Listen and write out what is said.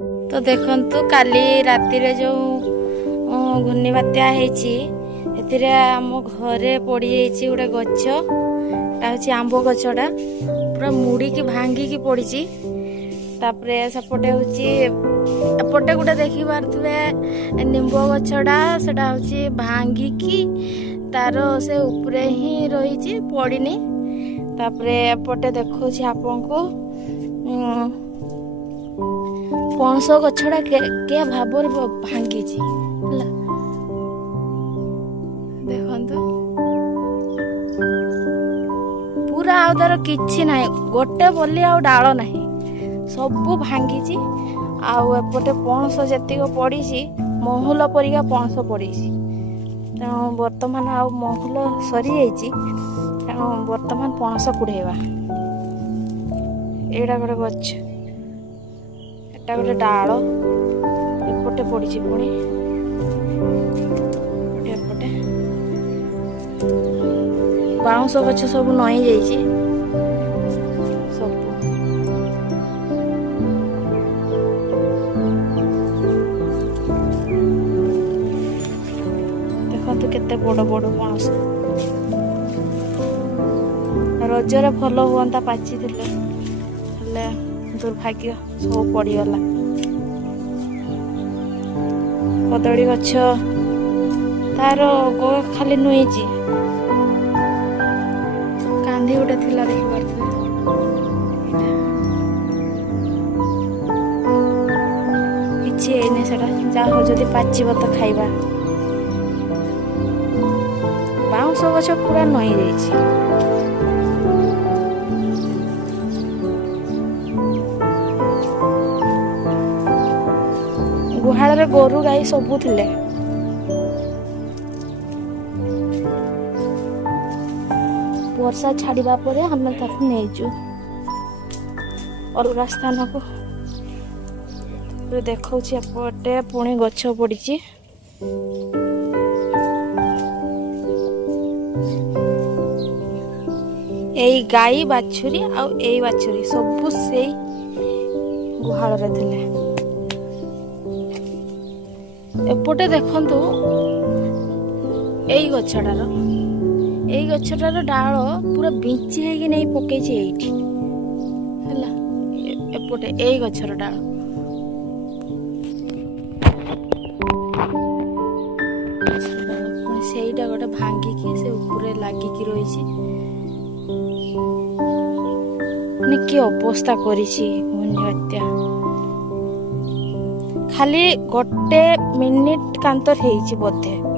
तो देखंतु काली राति रे जो घूर्णी बात्या हेची एतिरे आम घरे पड़ी जाइए गोटे गछ आंब गछटा पूरा मुड़ी की भांगी की पड़ी तापरे सेपटे एपटे गोटे देखी पारे निंब गछटा सेटा हूँ भांगी की तार से उपरे ही रही पड़नी तापरे एपटे देखो आपन को पणस गछटा के भाव भांगी देखो पूरा आ तार किछि ना गोटे बोली आ डाल ना सबू भांगी आपटे पणस जेतिक पड़ी महुल परिका पणस पड़ी तेणु बर्तमान आ महुल सरी जाइए तेणु बर्तमान पणस कुड़ेवा एटा गोटे गछ एटा गोटे डाल एपटे पड़ी पुणी एपटे बाउंस गछ सब नई जाइए केते बड़ बड़ पणस रजरे फल हुआ पाची दुर्भाग्य सब पड़गला कदली गछ तार खाली नुई कांदी गोटे थिला देखिपार किछि एने सेटा जा जदि पाचिब तो खाइबा बाउंस गछ पूरा नई जाइए गुहाल गोरु गाई सबू थिले वर्षा छाड़ा पर हमें नहींजु अलग स्थान को देखा एपटे पुणी गछ पड़ी एई गाई बाछुरी आई बाछुरी सबू से गुहाल थे एपटे देखंतु एई गछटार डाल पूरा बिंची है कि नहीं पकई एपटे एई गछर डाल सेटा गोटे भांगिकी से ऊपर लागिकी रही कि अवस्था करिया खाली गोटे मिनिट कांतर बोधे